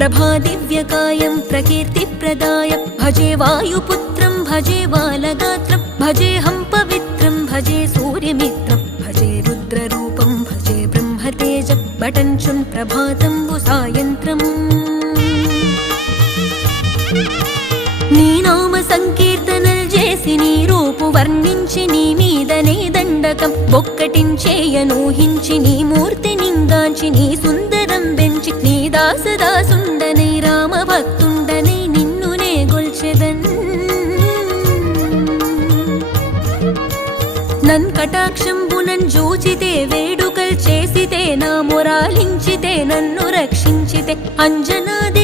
ప్రభాదివ్యకాయం ప్రకీర్తిప్రదాయ భజే వాయుపుత్రం భజే బాలగాత్రం భజేహం పవిత్రం భజే సూర్యమిత్రం భజే రుద్రరూపం భజే బ్రహ్మతేజం బటంచున్ ప్రభాతంబు సాయంత్రం నీ నామ సంకీర్తనల్ చేసి నీ రూపు వర్ణించి నీ మీదనే దండకం బొక్కటించేయనూహించి నీ మూర్తి నింగాంచి నీ సుందరం బెంచి నీ దాసదాసుండనై రామభక్తుండనై నిన్నునే గొల్చెదన్ నన్ కటాక్షంబునన్ జూచితే వేడుకల్ చేసితే నా మొరాలించితే నన్ను రక్షించితే అంజనాది